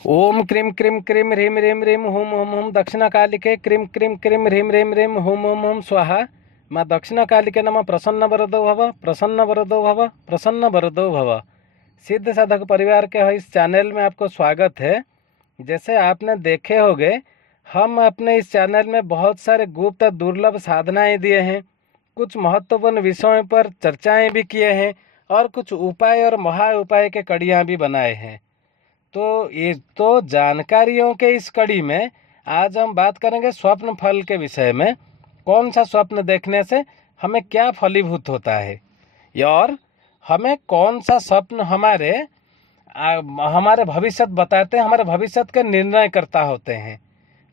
ओम cream cream cream ह्रीम ह्रीम ह्रीम हुम हुम हुम दक्षिणकालिके क्रीम क्रीम क्रीम ह्रीम ह्रीम ह्रीम हुम हुम हुम स्वाहा। माँ दक्षिणकालिके नमः। प्रसन्न वरदो भव, प्रसन्न वरदो भव, प्रसन्न वरदो भव। सिद्ध साधक परिवार के इस चैनल में आपको स्वागत है। जैसे आपने देखे होंगे, हम अपने इस चैनल में बहुत सारे गुप्त दुर्लभ साधनाएं दिए हैं, कुछ महत्वपूर्ण विषयों पर चर्चाएं भी किए हैं और कुछ उपाय और महा उपाय के कड़ियाँ भी बनाए हैं। तो जानकारियों के इस कड़ी में आज हम बात करेंगे स्वप्न फल के विषय में। कौन सा स्वप्न देखने से हमें क्या फलीभूत होता है और हमें कौन सा स्वप्न हमारे भविष्य बताते हैं, हमारे भविष्य के निर्णय करता होते हैं।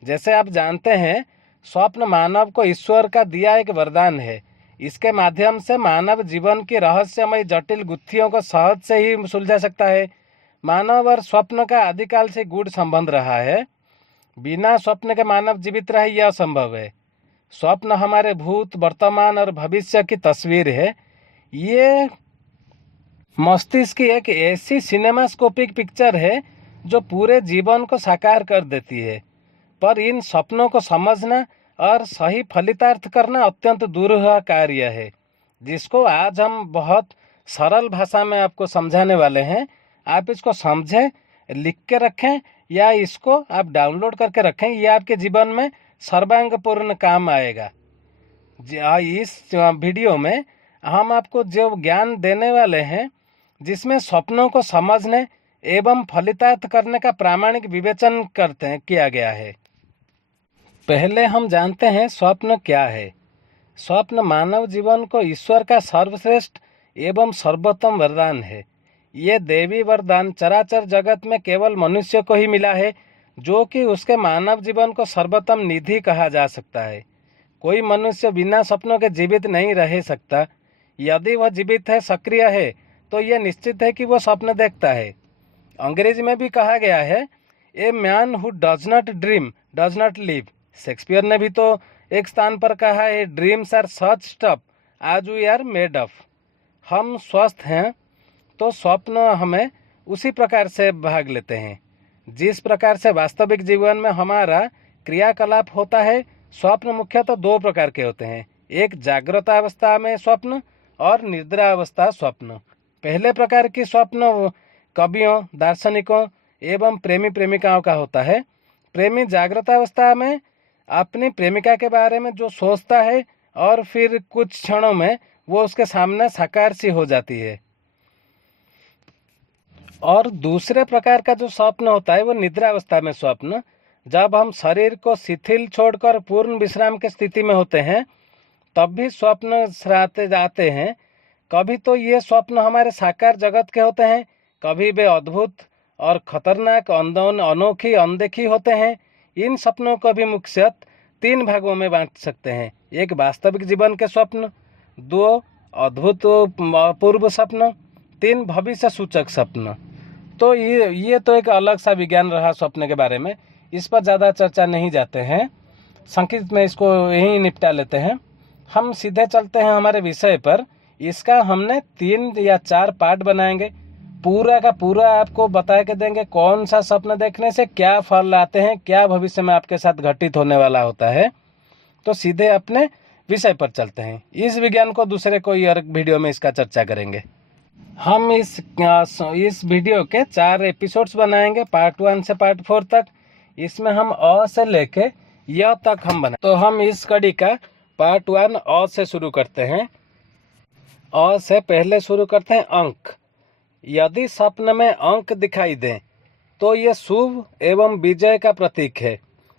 जैसे आप जानते हैं, स्वप्न मानव को ईश्वर का दिया एक वरदान है। इसके माध्यम से मानव जीवन की रहस्यमय जटिल गुत्थियों को सहज से ही सुलझा सकता है। मानव और स्वप्न का आदिकाल से गूढ़ संबंध रहा है। बिना स्वप्न के मानव जीवित रहे यह संभव है। स्वप्न हमारे भूत, वर्तमान और भविष्य की तस्वीर है। ये मस्तिष्क की एक ऐसी सिनेमास्कोपिक पिक्चर है जो पूरे जीवन को साकार कर देती है। पर इन सपनों को समझना और सही फलितार्थ करना अत्यंत दुरूह कार्य है, जिसको आज हम बहुत सरल भाषा में आपको समझाने वाले हैं। आप इसको समझें, लिख के रखें या इसको आप डाउनलोड करके रखें। यह आपके जीवन में सर्वांगपूर्ण काम आएगा। इस वीडियो में हम आपको जो ज्ञान देने वाले हैं, जिसमें स्वप्नों को समझने एवं फलितार्थ करने का प्रामाणिक विवेचन किया गया है। पहले हम जानते हैं स्वप्न क्या है। स्वप्न मानव जीवन को ईश्वर का सर्वश्रेष्ठ एवं सर्वोत्तम वरदान है। ये देवी वरदान चराचर जगत में केवल मनुष्य को ही मिला है, जो कि उसके मानव जीवन को सर्वोत्तम निधि कहा जा सकता है। कोई मनुष्य बिना सपनों के जीवित नहीं रह सकता। यदि वह जीवित है, सक्रिय है, तो यह निश्चित है कि वह स्वप्न देखता है। अंग्रेजी में भी कहा गया है, a man who does not dream does not live. Shakespeare ने भी तो एक स्थान पर कहा है, ड्रीम्स आर सच स्टफ आज वी आर मेड ऑफ। हम स्वस्थ हैं तो स्वप्न हमें उसी प्रकार से भाग लेते हैं जिस प्रकार से वास्तविक जीवन में हमारा क्रियाकलाप होता है। स्वप्न मुख्यतः दो प्रकार के होते हैं, एक जागृत अवस्था में स्वप्न और निद्रा अवस्था स्वप्न। पहले प्रकार की स्वप्न कवियों, दार्शनिकों एवं प्रेमी प्रेमिकाओं का होता है। प्रेमी जागृत अवस्था में अपनी प्रेमिका के बारे में जो सोचता है और फिर कुछ क्षणों में वो उसके सामने साकार सी हो जाती है। और दूसरे प्रकार का जो स्वप्न होता है वो निद्रा अवस्था में स्वप्न, जब हम शरीर को शिथिल छोड़कर पूर्ण विश्राम की स्थिति में होते हैं तब भी स्वप्न सराते जाते हैं। कभी तो ये स्वप्न हमारे साकार जगत के होते हैं, कभी वे अद्भुत और खतरनाक, अनोखी, अनदेखी होते हैं। इन सपनों को भी मुख्यतः तीन भागों में बांट सकते हैं, एक वास्तविक जीवन के स्वप्न, दो अद्भुत पूर्व स्वप्न, तीन भविष्य सूचक स्वप्न। तो ये तो एक अलग सा विज्ञान रहा स्वप्न के बारे में, इस पर ज़्यादा चर्चा नहीं जाते हैं, संक्षिप्त में इसको यहीं निपटा लेते हैं। हम सीधे चलते हैं हमारे विषय पर। इसका हमने 3 या 4 पार्ट बनाएंगे। पूरा का पूरा आपको बता के देंगे कौन सा स्वप्न देखने से क्या फल आते हैं, क्या भविष्य में आपके साथ घटित होने वाला होता है। तो सीधे अपने विषय पर चलते हैं। इस विज्ञान को दूसरे कोई और वीडियो में इसका चर्चा करेंगे। हम इस वीडियो के 4 एपिसोड्स बनाएंगे, पार्ट 1 से पार्ट 4 तक। इसमें हम अ से लेके य तक हम बनाए। तो हम इस कड़ी का पार्ट 1 अ से शुरू करते हैं। अ से पहले शुरू करते हैं अंक। यदि स्वप्न में अंक दिखाई दें तो ये शुभ एवं विजय का प्रतीक है।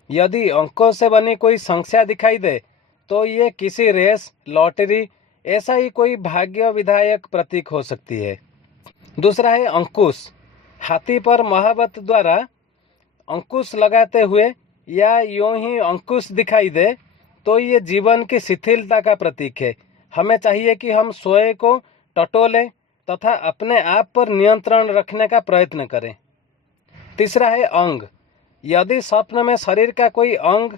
यदि अंकों से बनी कोई संख्या दिखाई दे तो ये किसी रेस, लॉटरी, ऐसा ही कोई भाग्य विधायक प्रतीक हो सकती है। दूसरा है अंकुश। हाथी पर महावत द्वारा अंकुश लगाते हुए या यूं ही अंकुश दिखाई दे तो ये जीवन की शिथिलता का प्रतीक है। हमें चाहिए कि हम स्वयं को टटोलें तथा अपने आप पर नियंत्रण रखने का प्रयत्न करें। तीसरा है अंग। यदि स्वप्न में शरीर का कोई अंग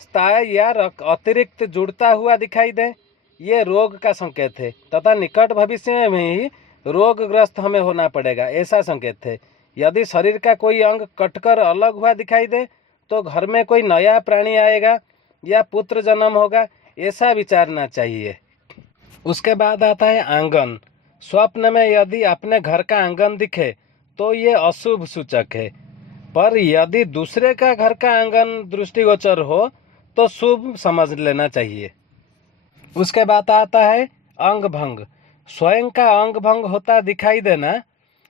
स्थायी या अतिरिक्त जुड़ता हुआ दिखाई दे, ये रोग का संकेत है तथा निकट भविष्य में ही रोगग्रस्त हमें होना पड़ेगा, ऐसा संकेत है। यदि शरीर का कोई अंग कटकर अलग हुआ दिखाई दे तो घर में कोई नया प्राणी आएगा या पुत्र जन्म होगा, ऐसा विचारना चाहिए। उसके बाद आता है आंगन। स्वप्न में यदि अपने घर का आंगन दिखे तो ये अशुभ सूचक है, पर यदि दूसरे का घर का आंगन दृष्टिगोचर हो तो शुभ समझ लेना चाहिए। उसके बाद आता है अंग भंग। स्वयं का अंग भंग होता दिखाई देना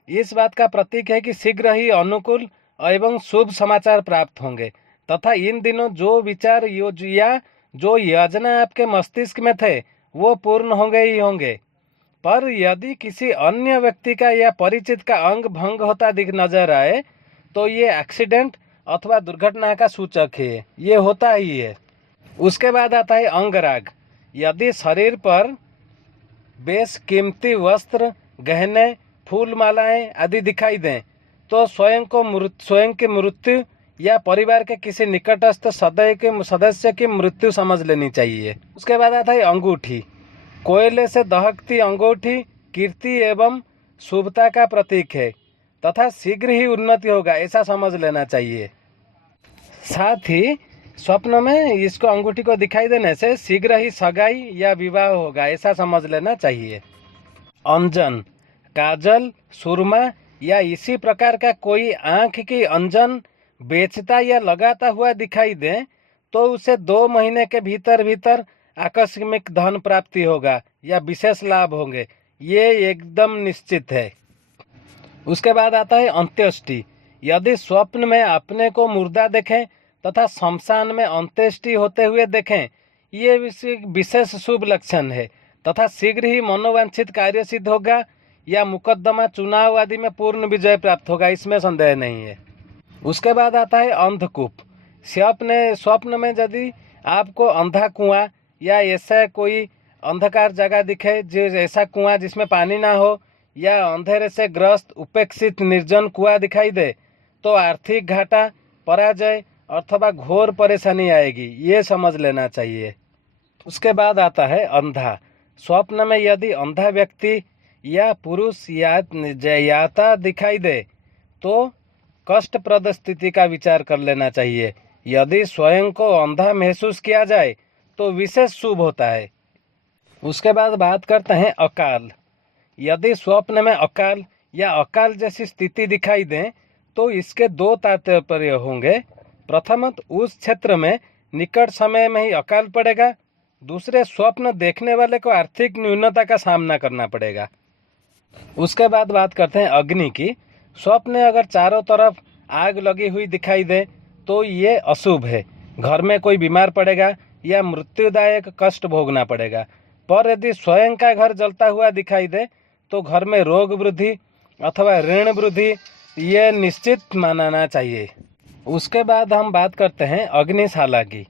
इस बात का प्रतीक है कि शीघ्र ही अनुकूल एवं शुभ समाचार प्राप्त होंगे तथा इन दिनों जो विचार या जो योजना आपके मस्तिष्क में थे वो पूर्ण होंगे ही होंगे। पर यदि किसी अन्य व्यक्ति का या परिचित का अंग भंग होता दिख नजर आए तो ये एक्सीडेंट अथवा दुर्घटना का सूचक है, ये होता ही है। उसके बाद आता है अंगराग। यदि शरीर पर बेशकीमती वस्त्र, गहने, फूल मालाएं आदि दिखाई दें तो स्वयं की मृत्यु या परिवार के किसी निकटस्थ सदस्य की मृत्यु समझ लेनी चाहिए। उसके बाद आता है अंगूठी। कोयले से दहकती अंगूठी कीर्ति एवं शुभता का प्रतीक है तथा शीघ्र ही उन्नति होगा, ऐसा समझ लेना चाहिए। साथ ही स्वप्न में इसको अंगूठी को दिखाई देने से शीघ्र ही सगाई या विवाह होगा, ऐसा समझ लेना चाहिए। अंजन, काजल, सुरमा या इसी प्रकार का कोई आंख की अंजन बेचता या लगाता हुआ दिखाई दे तो उसे 2 महीने के भीतर आकस्मिक धन प्राप्ति होगा या विशेष लाभ होंगे, ये एकदम निश्चित है। उसके बाद आता है अंत्येष्टि। यदि स्वप्न में अपने को मुर्दा देखें तथा शमशान में अंत्येष्टि होते हुए देखें, ये विशेष शुभ लक्षण है तथा शीघ्र ही मनोवांछित कार्य सिद्ध होगा या मुकदमा, चुनाव आदि में पूर्ण विजय प्राप्त होगा, इसमें संदेह नहीं है। उसके बाद आता है अंधकूप। स्वप्न में यदि आपको अंधा कुआं या ऐसा कोई अंधकार जगह दिखे, जो ऐसा कुआं जिसमें पानी ना हो या अंधेरे से ग्रस्त उपेक्षित निर्जन कुआं दिखाई दे तो आर्थिक घाटा, पराजय अथवा घोर परेशानी आएगी, ये समझ लेना चाहिए। उसके बाद आता है अंधा। स्वप्न में यदि अंधा व्यक्ति या पुरुष याता दिखाई दे तो कष्टप्रद स्थिति का विचार कर लेना चाहिए। यदि स्वयं को अंधा महसूस किया जाए तो विशेष शुभ होता है। उसके बाद बात करते हैं अकाल। यदि स्वप्न में अकाल या अकाल जैसी स्थिति दिखाई दे तो इसके 2 तात्पर्य होंगे। प्रथमत उस क्षेत्र में निकट समय में ही अकाल पड़ेगा, दूसरे स्वप्न देखने वाले को आर्थिक न्यूनता का सामना करना पड़ेगा। उसके बाद बात करते हैं अग्नि की। स्वप्न अगर चारों तरफ आग लगी हुई दिखाई दे तो ये अशुभ है, घर में कोई बीमार पड़ेगा या मृत्युदायक कष्ट भोगना पड़ेगा। पर यदि स्वयं का घर जलता हुआ दिखाई दे तो घर में रोग वृद्धि अथवा ऋण वृद्धि ये निश्चित मानना चाहिए। उसके बाद हम बात करते हैं अग्निशाला की।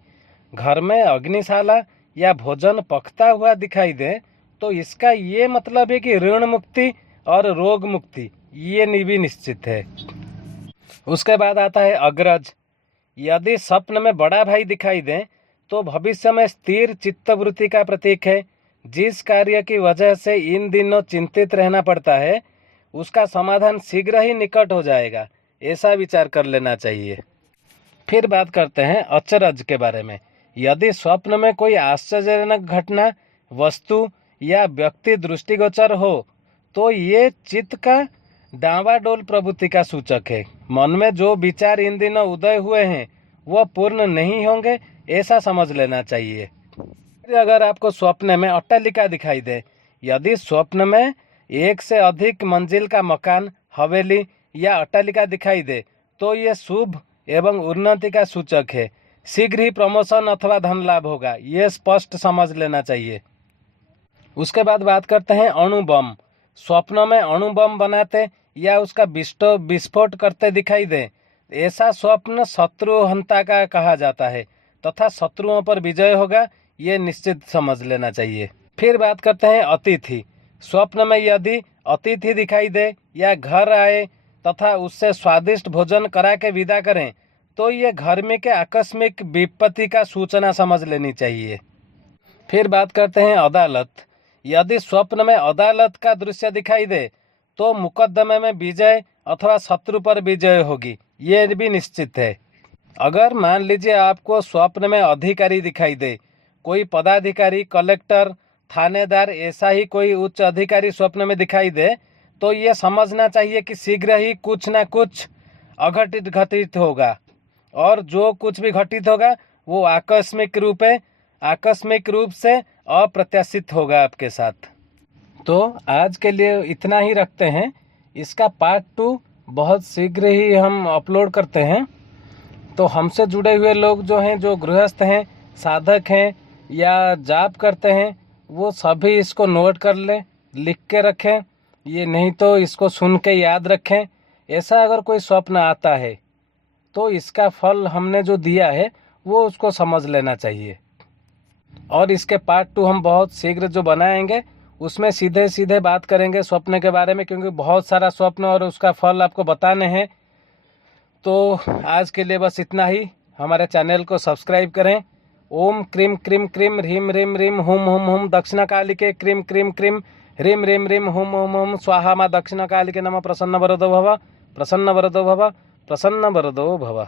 घर में अग्निशाला या भोजन पकता हुआ दिखाई दे तो इसका ये मतलब है कि ऋण मुक्ति और रोग मुक्ति ये भी निश्चित है। उसके बाद आता है अग्रज। यदि स्वप्न में बड़ा भाई दिखाई दे तो भविष्य में स्थिर चित्तवृत्ति का प्रतीक है। जिस कार्य की वजह से इन दिनों चिंतित रहना पड़ता है उसका समाधान शीघ्र ही निकट हो जाएगा, ऐसा विचार कर लेना चाहिए। फिर बात करते हैं अचरज के बारे में। यदि स्वप्न में कोई आश्चर्यजनक घटना, वस्तु या व्यक्ति दृष्टिगोचर हो तो ये चित्त का डावाडोल प्रवृत्ति का सूचक है। मन में जो विचार इन दिनों उदय हुए हैं वह पूर्ण नहीं होंगे, ऐसा समझ लेना चाहिए। अगर आपको स्वप्न में अट्टालिका दिखाई दे, यदि स्वप्न में 1 से अधिक मंजिल का मकान, हवेली या अट्टालिका दिखाई दे तो ये शुभ एवं उन्नति का सूचक है। शीघ्र ही प्रमोशन अथवा धन लाभ होगा, ये स्पष्ट समझ लेना चाहिए। उसके बाद बात करते हैं अणु बम। स्वप्न में अणु बम बनाते या उसका विस्फोट करते दिखाई दे, ऐसा स्वप्न शत्रुहंता का कहा जाता है तथा शत्रुओं पर विजय होगा, ये निश्चित समझ लेना चाहिए। फिर बात करते हैं अतिथि। स्वप्न में यदि अतिथि दिखाई दे या घर आए तथा उससे स्वादिष्ट भोजन करा के विदा करें तो ये घर में के आकस्मिक विपत्ति का सूचना समझ लेनी चाहिए। फिर बात करते हैं अदालत। यदि स्वप्न में अदालत का दृश्य दिखाई दे तो मुकदमे में विजय अथवा शत्रु पर विजय होगी, ये भी निश्चित है। अगर मान लीजिए आपको स्वप्न में अधिकारी दिखाई दे, कोई पदाधिकारी, कलेक्टर, थानेदार, ऐसा ही कोई उच्च अधिकारी स्वप्न में दिखाई दे, तो ये समझना चाहिए कि शीघ्र ही कुछ ना कुछ अघटित घटित होगा, और जो कुछ भी घटित होगा वो आकस्मिक रूप से अप्रत्याशित होगा आपके साथ। तो आज के लिए इतना ही रखते हैं। इसका पार्ट 2 बहुत शीघ्र ही हम अपलोड करते हैं। तो हमसे जुड़े हुए लोग जो हैं, जो गृहस्थ हैं, साधक हैं या जाप करते हैं, वो सभी इसको नोट कर लें, लिख के रखें। ये नहीं तो इसको सुन के याद रखें। ऐसा अगर कोई स्वप्न आता है तो इसका फल हमने जो दिया है वो उसको समझ लेना चाहिए। और इसके पार्ट 2 हम बहुत शीघ्र जो बनाएंगे उसमें सीधे सीधे बात करेंगे स्वप्न के बारे में, क्योंकि बहुत सारा स्वप्न और उसका फल आपको बताने हैं। तो आज के लिए बस इतना ही। हमारे चैनल को सब्सक्राइब करें। ओम क्रीम क्रीम क्रीम ह्रीम ह्रीम ह्रीम हुम हुम हुम दक्षिणकालिके क्रीम क्रीम क्रीम ह्रीम ह्रीम ह्रीम हुम हुम हुम स्वाहा मा दक्षिणकालिके नमः। प्रसन्न वरदो भव, प्रसन्न वरदो भव, प्रसन्न वरदो भव।